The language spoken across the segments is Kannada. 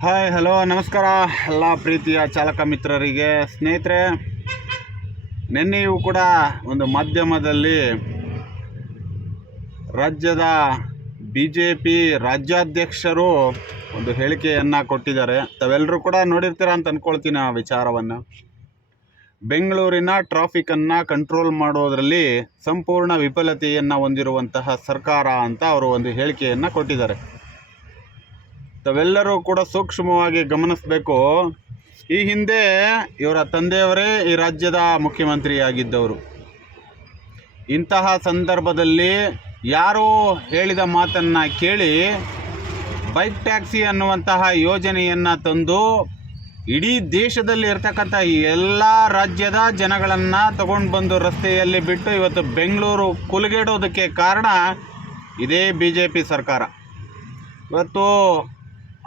ಹಾಯ್ ಹಲೋ ನಮಸ್ಕಾರ. ಎಲ್ಲ ಪ್ರೀತಿಯ ಚಾಲಕ ಮಿತ್ರರಿಗೆ, ಸ್ನೇಹಿತರೆ, ನಿನ್ನೆಯೂ ಕೂಡ ಒಂದು ಮಾಧ್ಯಮದಲ್ಲಿ ರಾಜ್ಯದ ಬಿ ಜೆ ಪಿ ರಾಜ್ಯಾಧ್ಯಕ್ಷರು ಒಂದು ಹೇಳಿಕೆಯನ್ನು ಕೊಟ್ಟಿದ್ದಾರೆ. ತಾವೆಲ್ಲರೂ ಕೂಡ ನೋಡಿರ್ತೀರ ಅಂತ ಅಂದ್ಕೊಳ್ತೀನಿ ಆ ವಿಚಾರವನ್ನು. ಬೆಂಗಳೂರಿನ ಟ್ರಾಫಿಕನ್ನು ಕಂಟ್ರೋಲ್ ಮಾಡೋದರಲ್ಲಿ ಸಂಪೂರ್ಣ ವಿಫಲತೆಯನ್ನು ಹೊಂದಿರುವಂತಹ ಸರ್ಕಾರ ಅಂತ ಅವರು ಒಂದು ಹೇಳಿಕೆಯನ್ನು ಕೊಟ್ಟಿದ್ದಾರೆ. ತಾವೆಲ್ಲರೂ ಕೂಡ ಸೂಕ್ಷ್ಮವಾಗಿ ಗಮನಿಸಬೇಕು. ಈ ಹಿಂದೆ ಇವರ ತಂದೆಯವರೇ ಈ ರಾಜ್ಯದ ಮುಖ್ಯಮಂತ್ರಿಯಾಗಿದ್ದವರು. ಇಂತಹ ಸಂದರ್ಭದಲ್ಲಿ ಯಾರೋ ಹೇಳಿದ ಮಾತನ್ನು ಕೇಳಿ ಬೈಕ್ ಟ್ಯಾಕ್ಸಿ ಅನ್ನುವಂತಹ ಯೋಜನೆಯನ್ನು ತಂದು ಇಡೀ ದೇಶದಲ್ಲಿ ಇರ್ತಕ್ಕಂಥ ಎಲ್ಲ ರಾಜ್ಯದ ಜನಗಳನ್ನು ತಗೊಂಡು ಬಂದು ರಸ್ತೆಯಲ್ಲಿ ಬಿಟ್ಟು ಇವತ್ತು ಬೆಂಗಳೂರು ಕುಲುಗೇಡೋದಕ್ಕೆ ಕಾರಣ ಇದೇ ಬಿ ಜೆ ಪಿ ಸರ್ಕಾರ. ಇವತ್ತು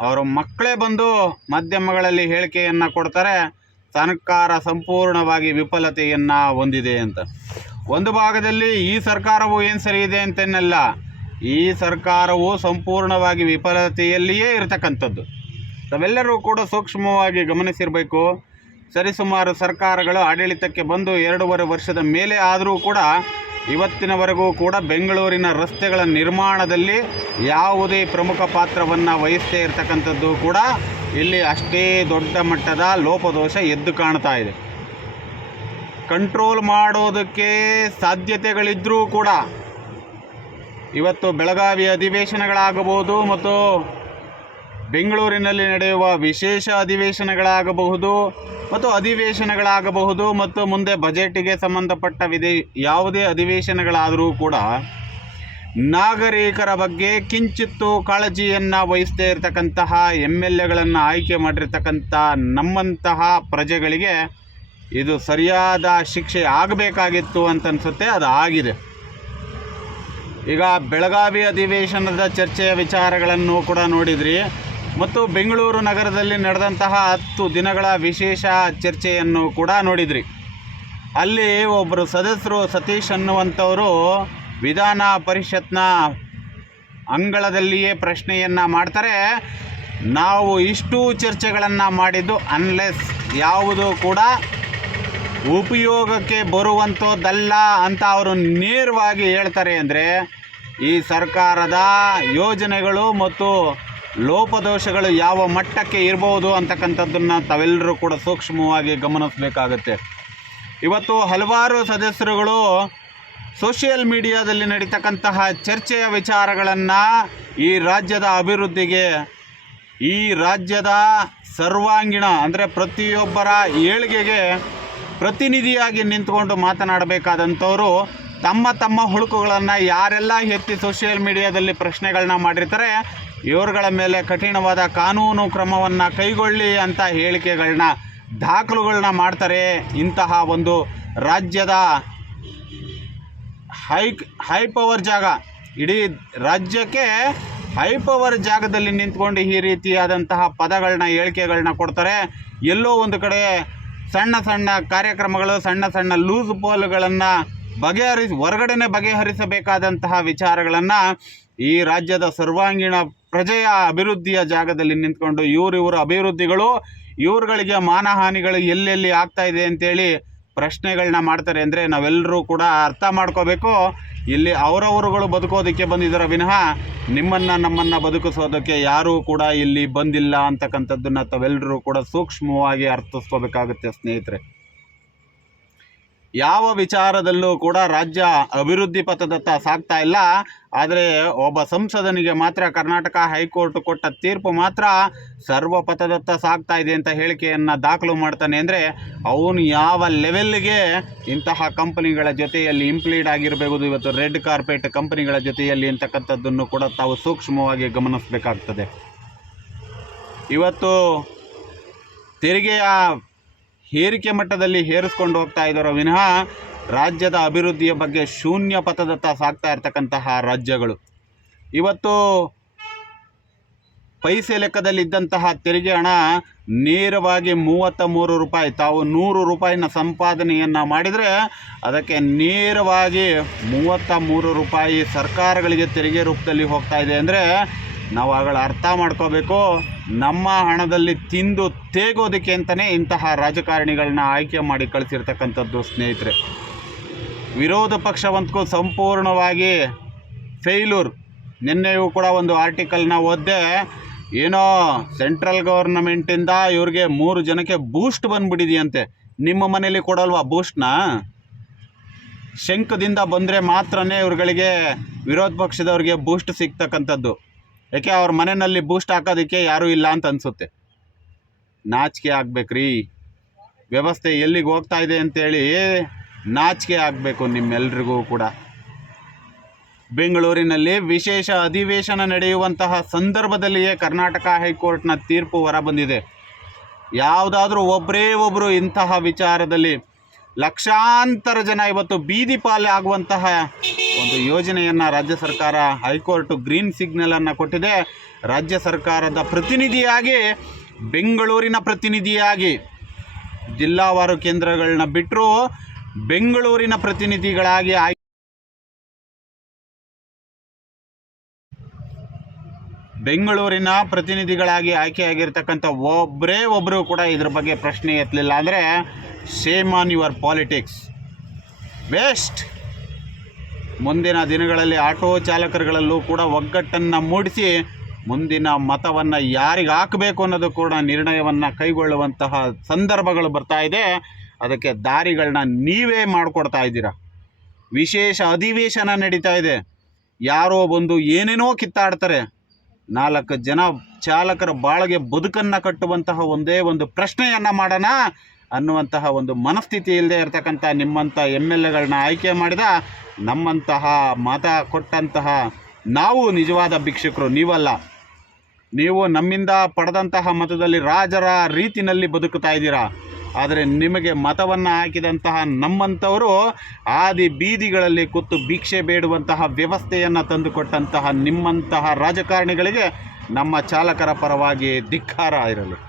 ಅವರ ಮಕ್ಕಳೇ ಬಂದು ಮಾಧ್ಯಮಗಳಲ್ಲಿ ಹೇಳಿಕೆಯನ್ನು ಕೊಡ್ತಾರೆ, ಸರ್ಕಾರ ಸಂಪೂರ್ಣವಾಗಿ ವಿಫಲತೆಯನ್ನು ಹೊಂದಿದೆ ಅಂತ. ಒಂದು ಭಾಗದಲ್ಲಿ ಈ ಸರ್ಕಾರವು ಏನು ಸರಿ ಇದೆ ಅಂತೇನಲ್ಲ, ಈ ಸರ್ಕಾರವು ಸಂಪೂರ್ಣವಾಗಿ ವಿಫಲತೆಯಲ್ಲಿಯೇ ಇರತಕ್ಕಂಥದ್ದು. ತಾವೆಲ್ಲರೂ ಕೂಡ ಸೂಕ್ಷ್ಮವಾಗಿ ಗಮನಿಸಿರಬೇಕು. ಸರಿಸುಮಾರು ಸರ್ಕಾರಗಳು ಆಡಳಿತಕ್ಕೆ ಬಂದು ಎರಡೂವರೆ ವರ್ಷದ ಮೇಲೆ ಆದರೂ ಕೂಡ ಇವತ್ತಿನವರೆಗೂ ಕೂಡ ಬೆಂಗಳೂರಿನ ರಸ್ತೆಗಳ ನಿರ್ಮಾಣದಲ್ಲಿ ಯಾವುದೇ ಪ್ರಮುಖ ಪಾತ್ರವನ್ನು ವಹಿಸದೇ ಇರತಕ್ಕಂಥದ್ದು ಕೂಡ ಇಲ್ಲಿ ಅಷ್ಟೇ ದೊಡ್ಡ ಮಟ್ಟದ ಲೋಪದೋಷ ಎದ್ದು ಕಾಣ್ತಾ ಇದೆ. ಕಂಟ್ರೋಲ್ ಮಾಡೋದಕ್ಕೆ ಸಾಧ್ಯತೆಗಳಿದ್ದರೂ ಕೂಡ ಇವತ್ತು ಬೆಳಗಾವಿ ಅಧಿವೇಶನಗಳಾಗಬಹುದು ಮತ್ತು ಬೆಂಗಳೂರಿನಲ್ಲಿ ನಡೆಯುವ ವಿಶೇಷ ಅಧಿವೇಶನಗಳಾಗಬಹುದು ಮತ್ತು ಅಧಿವೇಶನಗಳಾಗಬಹುದು ಮತ್ತು ಮುಂದೆ ಬಜೆಟಿಗೆ ಸಂಬಂಧಪಟ್ಟ ವಿಧಿ ಯಾವುದೇ ಅಧಿವೇಶನಗಳಾದರೂ ಕೂಡ ನಾಗರಿಕರ ಬಗ್ಗೆ ಕಿಂಚಿತ್ತು ಕಾಳಜಿಯನ್ನು ವಹಿಸದೇ ಇರತಕ್ಕಂತಹ ಎಂ ಎಲ್ ಎಗಳನ್ನು ಆಯ್ಕೆ ಮಾಡಿರ್ತಕ್ಕಂಥ ನಮ್ಮಂತಹ ಪ್ರಜೆಗಳಿಗೆ ಇದು ಸರಿಯಾದ ಶಿಕ್ಷೆ ಆಗಬೇಕಾಗಿತ್ತು ಅಂತ ಅನಿಸುತ್ತೆ, ಅದು ಆಗಿದೆ. ಈಗ ಬೆಳಗಾವಿ ಅಧಿವೇಶನದ ಚರ್ಚೆಯ ವಿಚಾರಗಳನ್ನು ಕೂಡ ನೋಡಿದ್ರಿ. ಮತ್ತು ಬೆಂಗಳೂರು ನಗರದಲ್ಲಿ ನಡೆದಂತಹ ಹತ್ತು ದಿನಗಳ ವಿಶೇಷ ಚರ್ಚೆಯನ್ನು ಕೂಡ ನೋಡಿದ್ರಿ. ಅಲ್ಲಿ ಒಬ್ಬರು ಸದಸ್ಯರು ಸತೀಶ್ ಅನ್ನುವಂಥವರು ವಿಧಾನ ಪರಿಷತ್ನ ಅಂಗಳದಲ್ಲಿಯೇ ಪ್ರಶ್ನೆಯನ್ನು ಮಾಡ್ತಾರೆ. ನಾವು ಇಷ್ಟು ಚರ್ಚೆಗಳನ್ನು ಮಾಡಿದ್ದು ಅನ್ಲೆಸ್ ಯಾವುದು ಕೂಡ ಉಪಯೋಗಕ್ಕೆ ಬರುವಂಥದ್ದಲ್ಲ ಅಂತ ಅವರು ನೇರವಾಗಿ ಹೇಳ್ತಾರೆ ಅಂದರೆ ಈ ಸರ್ಕಾರದ ಯೋಜನೆಗಳು ಮತ್ತು ಲೋಪದೋಷಗಳು ಯಾವ ಮಟ್ಟಕ್ಕೆ ಇರಬಹುದು ಅಂತಕ್ಕಂಥದ್ದನ್ನು ತಾವೆಲ್ಲರೂ ಕೂಡ ಸೂಕ್ಷ್ಮವಾಗಿ ಗಮನಿಸಬೇಕಾಗತ್ತೆ. ಇವತ್ತು ಹಲವಾರು ಸದಸ್ಯರುಗಳು ಸೋಷಿಯಲ್ ಮೀಡಿಯಾದಲ್ಲಿ ನಡೀತಕ್ಕಂತಹ ಚರ್ಚೆಯ ವಿಚಾರಗಳನ್ನು ಈ ರಾಜ್ಯದ ಅಭಿವೃದ್ಧಿಗೆ, ಈ ರಾಜ್ಯದ ಸರ್ವಾಂಗೀಣ ಅಂದರೆ ಪ್ರತಿಯೊಬ್ಬರ ಏಳಿಗೆಗೆ ಪ್ರತಿನಿಧಿಯಾಗಿ ನಿಂತ್ಕೊಂಡು ಮಾತನಾಡಬೇಕಾದಂಥವರು ತಮ್ಮ ತಮ್ಮ ಹುಳುಕುಗಳನ್ನು ಯಾರೆಲ್ಲ ಎತ್ತಿ ಸೋಷಿಯಲ್ ಮೀಡಿಯಾದಲ್ಲಿ ಪ್ರಶ್ನೆಗಳನ್ನ ಮಾಡಿರ್ತಾರೆ ಇವರುಗಳ ಮೇಲೆ ಕಠಿಣವಾದ ಕಾನೂನು ಕ್ರಮವನ್ನು ಕೈಗೊಳ್ಳಿ ಅಂತ ಹೇಳಿಕೆಗಳನ್ನ ದಾಖಲುಗಳನ್ನ ಮಾಡ್ತಾರೆ ಇಂತಹ ಒಂದು ರಾಜ್ಯದ ಹೈ ಹೈ ಪವರ್ ಜಾಗ. ಇಡೀ ರಾಜ್ಯಕ್ಕೆ ಹೈ ಪವರ್ ಜಾಗದಲ್ಲಿ ನಿಂತ್ಕೊಂಡು ಈ ರೀತಿಯಾದಂತಹ ಪದಗಳನ್ನ ಹೇಳಿಕೆಗಳನ್ನ ಕೊಡ್ತಾರೆ. ಎಲ್ಲೋ ಒಂದು ಕಡೆ ಸಣ್ಣ ಸಣ್ಣ ಕಾರ್ಯಕ್ರಮಗಳು, ಸಣ್ಣ ಸಣ್ಣ ಲೂಸ್ ಪೋಲ್ಗಳನ್ನು ಬಗೆಹರಿಸಿ, ಹೊರಗಡೆನೆ ಬಗೆಹರಿಸಬೇಕಾದಂತಹ ವಿಚಾರಗಳನ್ನು ಈ ರಾಜ್ಯದ ಸರ್ವಾಂಗೀಣ ಪ್ರಜೆಯ ಅಭಿವೃದ್ಧಿಯ ಜಾಗದಲ್ಲಿ ನಿಂತ್ಕೊಂಡು ಇವರಿವರ ಅಭಿವೃದ್ಧಿಗಳು ಇವ್ರುಗಳಿಗೆ ಮಾನಹಾನಿಗಳು ಎಲ್ಲೆಲ್ಲಿ ಆಗ್ತಾ ಇದೆ ಅಂತೇಳಿ ಪ್ರಶ್ನೆಗಳನ್ನ ಮಾಡ್ತಾರೆ ಅಂದರೆ ನಾವೆಲ್ಲರೂ ಕೂಡ ಅರ್ಥ ಮಾಡ್ಕೋಬೇಕು. ಇಲ್ಲಿ ಅವರವರುಗಳು ಬದುಕೋದಕ್ಕೆ ಬಂದಿದ್ದರ ವಿನಃ ನಿಮ್ಮನ್ನು ನಮ್ಮನ್ನು ಬದುಕಿಸೋದಕ್ಕೆ ಯಾರೂ ಕೂಡ ಇಲ್ಲಿ ಬಂದಿಲ್ಲ ಅಂತಕ್ಕಂಥದ್ದನ್ನು ತಾವೆಲ್ಲರೂ ಕೂಡ ಸೂಕ್ಷ್ಮವಾಗಿ ಅರ್ಥಿಸ್ಕೋಬೇಕಾಗುತ್ತೆ ಸ್ನೇಹಿತರೆ. ಯಾವ ವಿಚಾರದಲ್ಲೂ ಕೂಡ ರಾಜ್ಯ ಅಭಿವೃದ್ಧಿ ಪಥದತ್ತ ಸಾಗ್ತಾ ಇಲ್ಲ. ಆದರೆ ಒಬ್ಬ ಸಂಸದನಿಗೆ ಮಾತ್ರ ಕರ್ನಾಟಕ ಹೈಕೋರ್ಟ್ ಕೊಟ್ಟ ತೀರ್ಪು ಮಾತ್ರ ಸರ್ವ ಪಥದತ್ತ ಸಾಗ್ತಾ ಇದೆ ಅಂತ ಹೇಳಿಕೆಯನ್ನು ದಾಖಲು ಮಾಡ್ತಾನೆ ಅಂದರೆ ಅವನು ಯಾವ ಲೆವೆಲ್ಗೆ ಇಂತಹ ಕಂಪನಿಗಳ ಜೊತೆಯಲ್ಲಿ ಇಂಪ್ಲೀಡ್ ಆಗಿರಬಹುದು ಇವತ್ತು ರೆಡ್ ಕಾರ್ಪೆಟ್ ಕಂಪನಿಗಳ ಜೊತೆಯಲ್ಲಿ ಅಂತಕ್ಕಂಥದ್ದನ್ನು ಕೂಡ ತಾವು ಸೂಕ್ಷ್ಮವಾಗಿ ಗಮನಿಸಬೇಕಾಗ್ತದೆ. ಇವತ್ತು ತೆರಿಗೆಯ ಏರಿಕೆ ಮಟ್ಟದಲ್ಲಿ ಹೇರಿಸ್ಕೊಂಡು ಹೋಗ್ತಾ ಇದ್ದಾರೋ ವಿನಃ ರಾಜ್ಯದ ಅಭಿವೃದ್ಧಿಯ ಬಗ್ಗೆ ಶೂನ್ಯ ಪಥದತ್ತ ಸಾಗ್ತಾ ಇರ್ತಕ್ಕಂತಹ ರಾಜ್ಯಗಳು. ಇವತ್ತು ಪೈಸೆ ಲೆಕ್ಕದಲ್ಲಿದ್ದಂತಹ ತೆರಿಗೆ ಹಣ ನೇರವಾಗಿ ಮೂವತ್ತ ಮೂರು ರೂಪಾಯಿ, ತಾವು ನೂರು ರೂಪಾಯಿನ ಸಂಪಾದನೆಯನ್ನು ಮಾಡಿದರೆ ಅದಕ್ಕೆ ನೇರವಾಗಿ ಮೂವತ್ತ ಮೂರು ರೂಪಾಯಿ ಸರ್ಕಾರಗಳಿಗೆ ತೆರಿಗೆ ರೂಪದಲ್ಲಿ ಹೋಗ್ತಾ ಇದೆ ಅಂದರೆ ನಾವು ಅವುಗಳ ಅರ್ಥ ಮಾಡ್ಕೋಬೇಕು. ನಮ್ಮ ಹಣದಲ್ಲಿ ತಿಂದು ತೇಗೋದಕ್ಕೆ ಅಂತಲೇ ಇಂತಹ ರಾಜಕಾರಣಿಗಳನ್ನ ಆಯ್ಕೆ ಮಾಡಿ ಕಳಿಸಿರ್ತಕ್ಕಂಥದ್ದು ಸ್ನೇಹಿತರೆ. ವಿರೋಧ ಪಕ್ಷವಂತಕ್ಕೂ ಸಂಪೂರ್ಣವಾಗಿ ಫೇಲ್ಯೂರ್ ನಿನ್ನೆಯೂ ಕೂಡ ಒಂದು ಆರ್ಟಿಕಲ್ನ ಓದ್ದೆ, ಏನೋ ಸೆಂಟ್ರಲ್ ಗೌರ್ನಮೆಂಟಿಂದ ಇವ್ರಿಗೆ ಮೂರು ಜನಕ್ಕೆ ಬೂಸ್ಟ್ ಬಂದ್ಬಿಟ್ಟಿದೆಯಂತೆ. ನಿಮ್ಮ ಮನೇಲಿ ಕೊಡಲ್ವಾ ಬೂಸ್ಟ್ನ ಶಂಕದಿಂದ ಬಂದರೆ ಮಾತ್ರನೇ ಇವ್ರುಗಳಿಗೆ ವಿರೋಧ ಪಕ್ಷದವ್ರಿಗೆ ಬೂಸ್ಟ್ ಸಿಗ್ತಕ್ಕಂಥದ್ದು. ಯಾಕೆ ಅವ್ರ ಮನೆಯಲ್ಲಿ ಬೂಸ್ಟ್ ಹಾಕೋದಕ್ಕೆ ಯಾರೂ ಇಲ್ಲ ಅಂತ ಅನಿಸುತ್ತೆ. ನಾಚಿಕೆ ಆಗ್ಬೇಕ್ರಿ. ವ್ಯವಸ್ಥೆ ಎಲ್ಲಿಗೆ ಹೋಗ್ತಾ ಇದೆ ಅಂತೇಳಿ ನಾಚಿಕೆ ಆಗಬೇಕು ನಿಮ್ಮೆಲ್ರಿಗೂ ಕೂಡ. ಬೆಂಗಳೂರಿನಲ್ಲಿ ವಿಶೇಷ ಅಧಿವೇಶನ ನಡೆಯುವಂತಹ ಸಂದರ್ಭದಲ್ಲಿಯೇ ಕರ್ನಾಟಕ ಹೈಕೋರ್ಟ್ನ ತೀರ್ಪು ಹೊರಬಂದಿದೆ. ಯಾವುದಾದ್ರೂ ಒಬ್ಬರೇ ಒಬ್ಬರು ಇಂತಹ ವಿಚಾರದಲ್ಲಿ ಲಕ್ಷಾಂತರ ಜನ ಇವತ್ತು ಬೀದಿ ಪಾಲೆ ಆಗುವಂತಹ ಒಂದು ಯೋಜನೆಯನ್ನು ರಾಜ್ಯ ಸರ್ಕಾರ, ಹೈಕೋರ್ಟ್ ಗ್ರೀನ್ ಸಿಗ್ನಲನ್ನು ಕೊಟ್ಟಿದೆ. ರಾಜ್ಯ ಸರ್ಕಾರದ ಪ್ರತಿನಿಧಿಯಾಗಿ, ಬೆಂಗಳೂರಿನ ಪ್ರತಿನಿಧಿಯಾಗಿ ಜಿಲ್ಲಾವಾರು ಕೇಂದ್ರಗಳನ್ನ ಬಿಟ್ಟರು ಬೆಂಗಳೂರಿನ ಪ್ರತಿನಿಧಿಗಳಾಗಿ ಆಯ್ಕೆ ಬೆಂಗಳೂರಿನ ಪ್ರತಿನಿಧಿಗಳಾಗಿ ಆಯ್ಕೆಯಾಗಿರ್ತಕ್ಕಂಥ ಒಬ್ಬರೇ ಒಬ್ಬರು ಕೂಡ ಇದ್ರ ಬಗ್ಗೆ ಪ್ರಶ್ನೆ ಎತ್ತಲಿಲ್ಲ. ಅಂದರೆ shame on your politics waste ಮುಂದಿನ ದಿನಗಳಲ್ಲಿ ಆಟೋ ಚಾಲಕರುಗಳಲ್ಲೂ ಕೂಡ ಒಗ್ಗಟ್ಟನ್ನು ಮೂಡಿಸಿ ಮುಂದಿನ ಮತವನ್ನು ಯಾರಿಗೆ ಹಾಕಬೇಕು ಅನ್ನೋದು ಕೂಡ ನಿರ್ಣಯವನ್ನು ಕೈಗೊಳ್ಳುವಂತಹ ಸಂದರ್ಭಗಳು ಬರ್ತಾ ಇದೆ. ಅದಕ್ಕೆ ದಾರಿಗಳನ್ನ ನೀವೇ ಮಾಡಿಕೊಡ್ತಾ ಇದ್ದೀರಾ? ವಿಶೇಷ ಅಧಿವೇಶನ ನಡೀತಾ ಇದೆ. ಯಾರೋ ಬಂದು ಏನೇನೋ ಕಿತ್ತಾಡ್ತಾರೆ. ನಾಲ್ಕು ಜನ ಚಾಲಕರ ಬಾಳಿಗೆ ಬದುಕನ್ನು ಕಟ್ಟುವಂತಹ ಒಂದೇ ಒಂದು ಪ್ರಶ್ನೆಯನ್ನು ಮಾಡೋಣ. ಅನ್ನುವಂತಹ ಒಂದು ಮನಸ್ಥಿತಿ ಇಲ್ಲದೆ ಇರತಕ್ಕಂಥ ನಿಮ್ಮಂಥ ಎಂ ಎಲ್ ಎಗಳನ್ನ ಆಯ್ಕೆ ಮಾಡಿದ ನಮ್ಮಂತಹ ಮತ ಕೊಟ್ಟಂತಹ ನಾವು ನಿಜವಾದ ಭಿಕ್ಷುಕರು, ನೀವಲ್ಲ. ನೀವು ನಮ್ಮಿಂದ ಪಡೆದಂತಹ ಮತದಲ್ಲಿ ರಾಜರ ರೀತಿನಲ್ಲಿ ಬದುಕುತ್ತಾ ಇದ್ದೀರಾ? ಆದರೆ ನಿಮಗೆ ಮತವನ್ನು ಹಾಕಿದಂತಹ ನಮ್ಮಂಥವರು ಆದಿ ಬೀದಿಗಳಲ್ಲಿ ಕೂತು ಭಿಕ್ಷೆ ಬೇಡುವಂತಹ ವ್ಯವಸ್ಥೆಯನ್ನು ತಂದುಕೊಟ್ಟಂತಹ ನಿಮ್ಮಂತಹ ರಾಜಕಾರಣಿಗಳಿಗೆ ನಮ್ಮ ಚಾಲಕರ ಪರವಾಗಿ ಧಿಕ್ಕಾರ ಇರಲಿ.